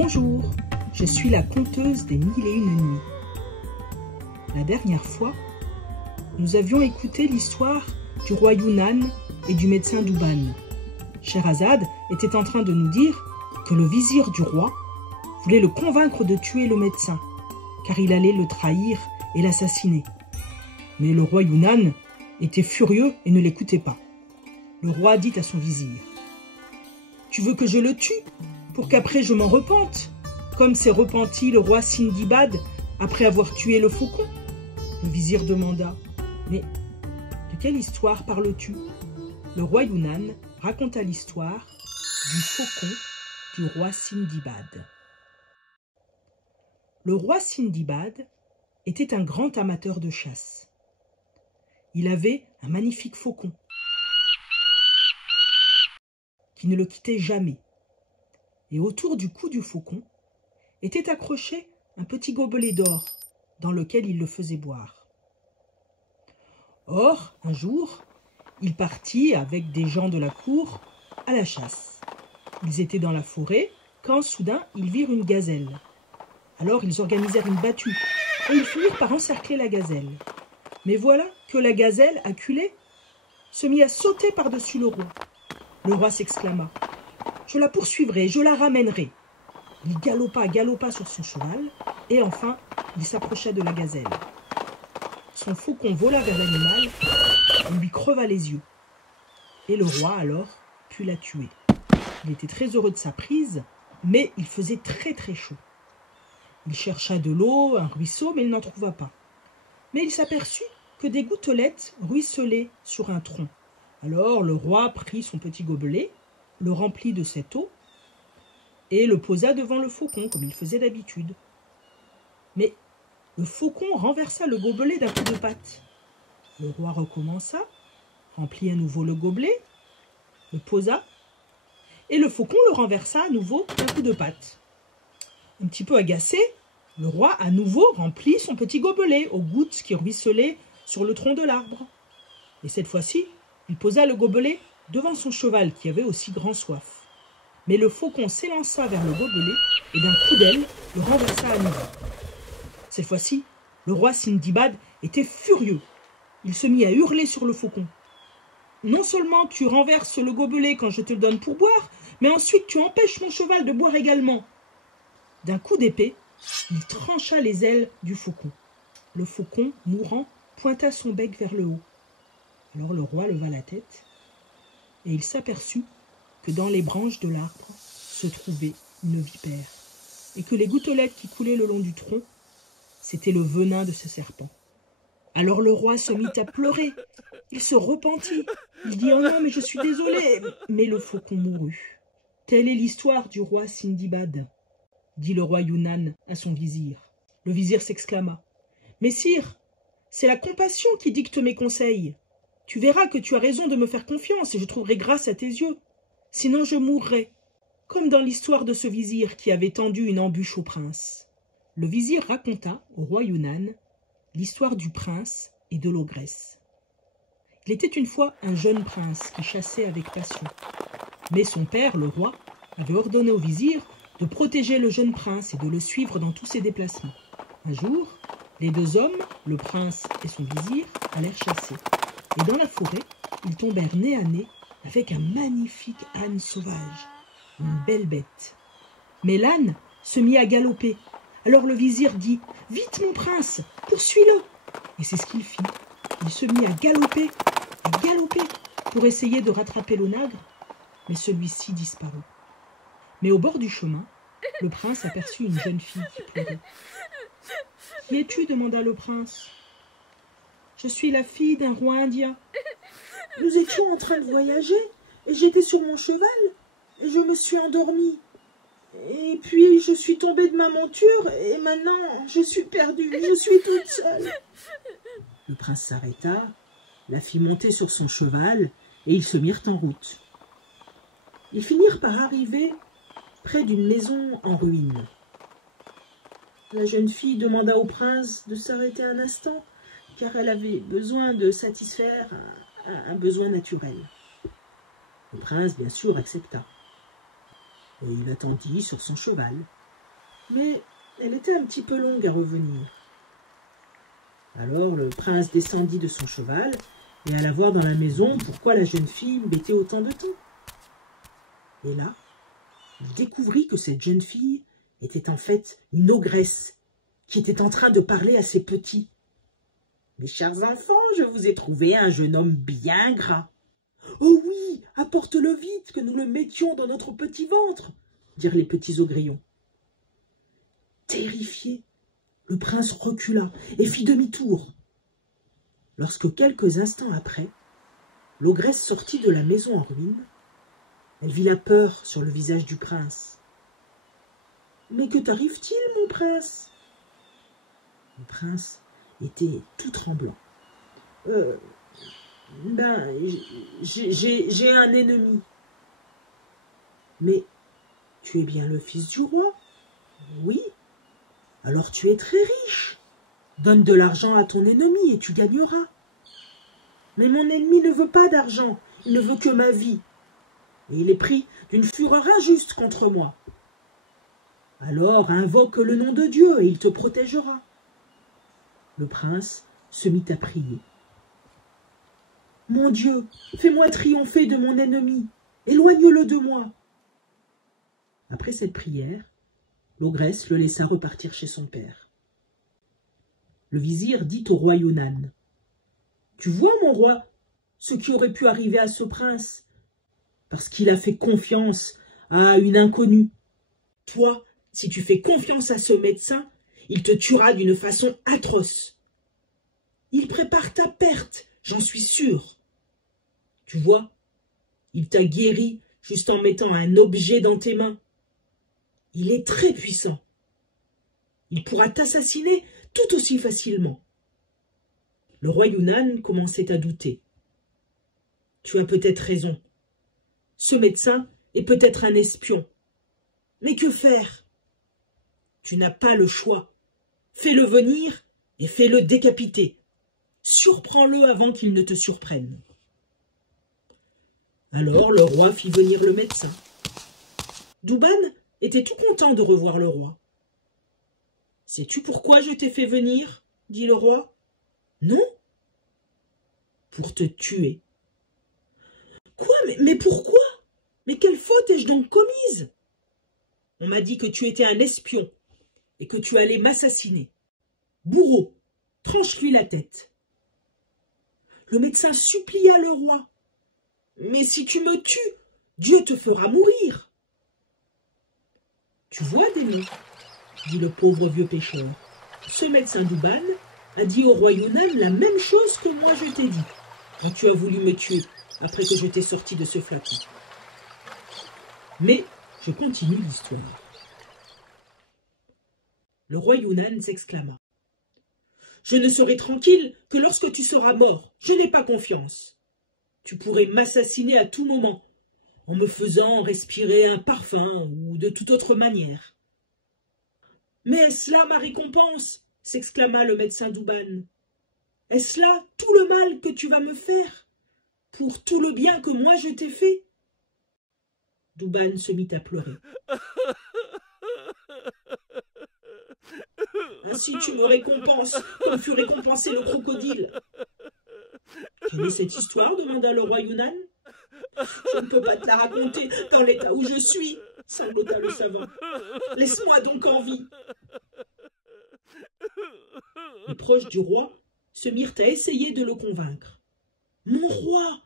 Bonjour, je suis la conteuse des 1001 nuits. La dernière fois, nous avions écouté l'histoire du roi Yunnan et du médecin Douban. Scheherazade était en train de nous dire que le vizir du roi voulait le convaincre de tuer le médecin, car il allait le trahir et l'assassiner. Mais le roi Yunnan était furieux et ne l'écoutait pas. Le roi dit à son vizir: « Tu veux que je le tue pour qu'après je m'en repente, comme s'est repenti le roi Sindibad après avoir tué le faucon ?» Le vizir demanda: « Mais de quelle histoire parles-tu » Le roi Yunnan raconta l'histoire du faucon du roi Sindibad. Le roi Sindibad était un grand amateur de chasse. Il avait un magnifique faucon qui ne le quittait jamais. Et autour du cou du faucon était accroché un petit gobelet d'or dans lequel il le faisait boire. Or, un jour, il partit avec des gens de la cour à la chasse. Ils étaient dans la forêt quand soudain ils virent une gazelle. Alors ils organisèrent une battue et ils finirent par encercler la gazelle. Mais voilà que la gazelle, acculée, se mit à sauter par-dessus le roi. Le roi s'exclama: « Je la poursuivrai, je la ramènerai. » Il galopa sur son cheval et enfin il s'approcha de la gazelle. Son faucon vola vers l'animal et lui creva les yeux. Et le roi alors put la tuer. Il était très heureux de sa prise, mais il faisait très chaud. Il chercha de l'eau, un ruisseau, mais il n'en trouva pas. Mais il s'aperçut que des gouttelettes ruisselaient sur un tronc. Alors le roi prit son petit gobelet, le remplit de cette eau et le posa devant le faucon comme il faisait d'habitude. Mais le faucon renversa le gobelet d'un coup de patte. Le roi recommença, remplit à nouveau le gobelet, le posa et le faucon le renversa à nouveau d'un coup de patte. Un petit peu agacé, le roi à nouveau remplit son petit gobelet aux gouttes qui ruisselaient sur le tronc de l'arbre. Et cette fois-ci, il posa le gobelet devant son cheval qui avait aussi grand soif. Mais le faucon s'élança vers le gobelet et d'un coup d'aile le renversa à nouveau. Cette fois-ci, le roi Sindibad était furieux. Il se mit à hurler sur le faucon. « Non seulement tu renverses le gobelet quand je te le donne pour boire, mais ensuite tu empêches mon cheval de boire également. » D'un coup d'épée, il trancha les ailes du faucon. Le faucon, mourant, pointa son bec vers le haut. Alors le roi leva la tête et il s'aperçut que dans les branches de l'arbre se trouvait une vipère et que les gouttelettes qui coulaient le long du tronc, c'était le venin de ce serpent. Alors le roi se mit à pleurer. Il se repentit. Il dit: « Oh non, mais je suis désolé. » Mais le faucon mourut. « Telle est l'histoire du roi Sindibad, » dit le roi Yunnan à son vizir. Le vizir s'exclama: « Mais sire, c'est la compassion qui dicte mes conseils. Tu verras que tu as raison de me faire confiance et je trouverai grâce à tes yeux. Sinon je mourrai, comme dans l'histoire de ce vizir qui avait tendu une embûche au prince. » Le vizir raconta au roi Yunnan l'histoire du prince et de l'ogresse. Il était une fois un jeune prince qui chassait avec passion. Mais son père, le roi, avait ordonné au vizir de protéger le jeune prince et de le suivre dans tous ses déplacements. Un jour, les deux hommes, le prince et son vizir, allèrent chasser. Et dans la forêt, ils tombèrent nez à nez avec un magnifique âne sauvage, une belle bête. Mais l'âne se mit à galoper. Alors le vizir dit: « Vite mon prince, poursuis-le » Et c'est ce qu'il fit. Il se mit à galoper pour essayer de rattraper l'onagre, mais celui-ci disparut. Mais au bord du chemin, le prince aperçut une jeune fille qui pleurait. « Qui es-tu » demanda le prince. « Je suis la fille d'un roi indien. Nous étions en train de voyager et j'étais sur mon cheval et je me suis endormie. Et puis je suis tombée de ma monture et maintenant je suis perdue, je suis toute seule. » Le prince s'arrêta, la fit monter sur son cheval et ils se mirent en route. Ils finirent par arriver près d'une maison en ruine. La jeune fille demanda au prince de s'arrêter un instant car elle avait besoin de satisfaire un besoin naturel. Le prince, bien sûr, accepta. Et il attendit sur son cheval, mais elle était un petit peu longue à revenir. Alors le prince descendit de son cheval et alla voir dans la maison pourquoi la jeune fille mettait autant de temps. Et là, il découvrit que cette jeune fille était en fait une ogresse qui était en train de parler à ses petits. « Mes chers enfants, je vous ai trouvé un jeune homme bien gras. »« Oh oui, apporte-le vite, que nous le mettions dans notre petit ventre » dirent les petits ogrillons. Terrifié, le prince recula et fit demi-tour. Lorsque quelques instants après, l'ogresse sortit de la maison en ruine, elle vit la peur sur le visage du prince. « Mais que t'arrive-t-il, mon prince ?» Le prince était tout tremblant. J'ai un ennemi. »« Mais tu es bien le fils du roi ?»« Oui. » « Alors tu es très riche. Donne de l'argent à ton ennemi et tu gagneras. »« Mais mon ennemi ne veut pas d'argent, il ne veut que ma vie. Et il est pris d'une fureur injuste contre moi. »« Alors invoque le nom de Dieu et il te protégera. » Le prince se mit à prier. « Mon Dieu, fais-moi triompher de mon ennemi, éloigne-le de moi. » Après cette prière, l'ogresse le laissa repartir chez son père. Le vizir dit au roi Yunan: « Tu vois, mon roi, ce qui aurait pu arriver à ce prince, parce qu'il a fait confiance à une inconnue. Toi, si tu fais confiance à ce médecin, il te tuera d'une façon atroce. Il prépare ta perte, j'en suis sûr. Tu vois, il t'a guéri juste en mettant un objet dans tes mains. Il est très puissant. Il pourra t'assassiner tout aussi facilement. » Le roi Yunan commençait à douter. « Tu as peut-être raison. Ce médecin est peut-être un espion. Mais que faire? Tu n'as pas le choix. Fais-le venir et fais-le décapiter. Surprends-le avant qu'il ne te surprenne. » Alors le roi fit venir le médecin. Douban était tout content de revoir le roi. « Sais-tu pourquoi je t'ai fait venir ?» dit le roi. « Non. »« Pour te tuer. »« Quoi? Mais pourquoi? Mais quelle faute ai-je donc commise? On m'a dit que tu étais un espion et que tu allais m'assassiner. Bourreau, tranche-lui la tête. » Le médecin supplia le roi. « Mais si tu me tues, Dieu te fera mourir. »« Tu vois, démon, dit le pauvre vieux pêcheur, ce médecin Douban a dit au roi Yunan la même chose que moi je t'ai dit quand tu as voulu me tuer après que je t'ai sorti de ce flacon. Mais je continue l'histoire. » Le roi Yunan s'exclama. « Je ne serai tranquille que lorsque tu seras mort. Je n'ai pas confiance. Tu pourrais m'assassiner à tout moment, en me faisant respirer un parfum ou de toute autre manière. »« Mais est-ce là ma récompense ?» s'exclama le médecin Douban. « Est-ce là tout le mal que tu vas me faire, pour tout le bien que moi je t'ai fait ?» Douban se mit à pleurer. « Ainsi tu me récompenses, comme fut récompensé le crocodile. »« Quelle est cette histoire ?» demanda le roi Yunan. « Je ne peux pas te la raconter dans l'état où je suis, » sanglota le savant. « Laisse-moi donc en vie. » Les proches du roi se mirent à essayer de le convaincre. « Mon roi,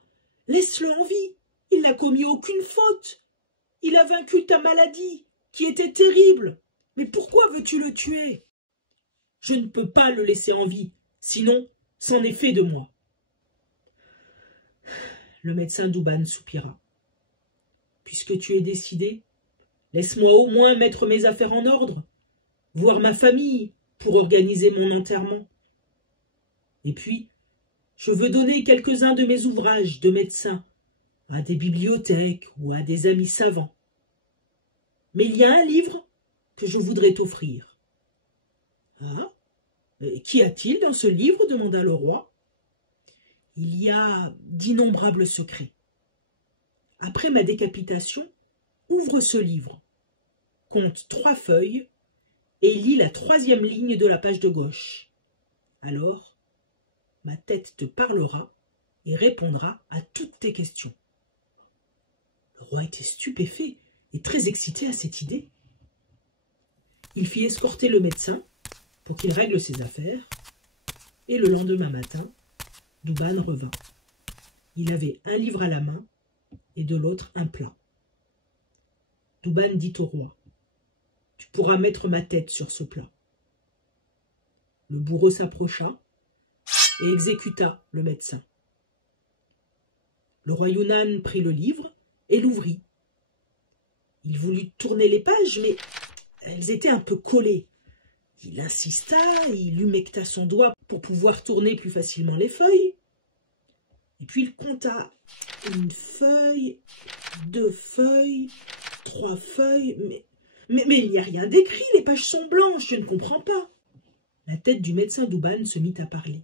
laisse-le en vie, il n'a commis aucune faute. Il a vaincu ta maladie, qui était terrible. Mais pourquoi veux-tu le tuer? » « Je ne peux pas le laisser en vie, sinon c'en est fait de moi. » Le médecin Douban soupira. « Puisque tu es décidé, laisse-moi au moins mettre mes affaires en ordre, voir ma famille pour organiser mon enterrement. Et puis, je veux donner quelques-uns de mes ouvrages de médecin à des bibliothèques ou à des amis savants. Mais il y a un livre que je voudrais t'offrir. » « Ah, qu'y a-t-il dans ce livre ?» demanda le roi. « Il y a d'innombrables secrets. Après ma décapitation, ouvre ce livre. Compte 3 feuilles et lis la 3e ligne de la page de gauche. Alors, ma tête te parlera et répondra à toutes tes questions. » Le roi était stupéfait et très excité à cette idée. Il fit escorter le médecin pour qu'il règle ses affaires, et le lendemain matin, Douban revint. Il avait un livre à la main et de l'autre un plat. Douban dit au roi: « Tu pourras mettre ma tête sur ce plat. » Le bourreau s'approcha et exécuta le médecin. Le roi Yunnan prit le livre et l'ouvrit. Il voulut tourner les pages, mais elles étaient un peu collées. Il insista, il humecta son doigt pour pouvoir tourner plus facilement les feuilles. Et puis il compta 1 feuille, 2 feuilles, 3 feuilles. Mais il n'y a rien d'écrit, les pages sont blanches, je ne comprends pas. La tête du médecin Douban se mit à parler.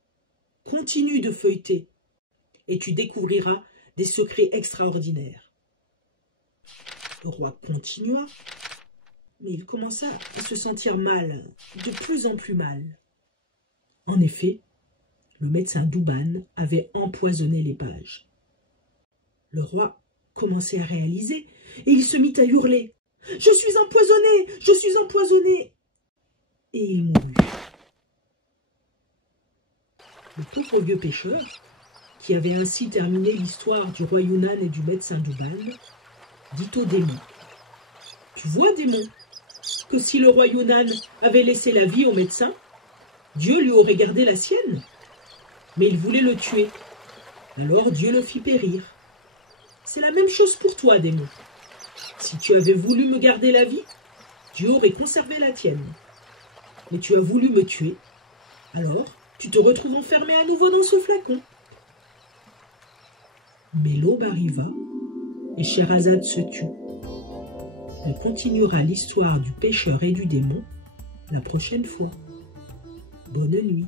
« Continue de feuilleter, et tu découvriras des secrets extraordinaires. » Le roi continua, mais il commença à se sentir mal, de plus en plus mal. En effet, le médecin Douban avait empoisonné les pages. Le roi commençait à réaliser, et il se mit à hurler. « Je suis empoisonné! Je suis empoisonné !» Et il mourut. Le pauvre vieux pêcheur, qui avait ainsi terminé l'histoire du roi Yunnan et du médecin Douban, dit au démon: « Tu vois, démon, que si le roi Yunnan avait laissé la vie au médecin, Dieu lui aurait gardé la sienne. Mais il voulait le tuer. Alors Dieu le fit périr. C'est la même chose pour toi, démon. Si tu avais voulu me garder la vie, Dieu aurait conservé la tienne. Mais tu as voulu me tuer. Alors, tu te retrouves enfermé à nouveau dans ce flacon. » Mais l'aube arriva et Scheherazade se tut. Elle continuera l'histoire du pêcheur et du démon la prochaine fois. Bonne nuit.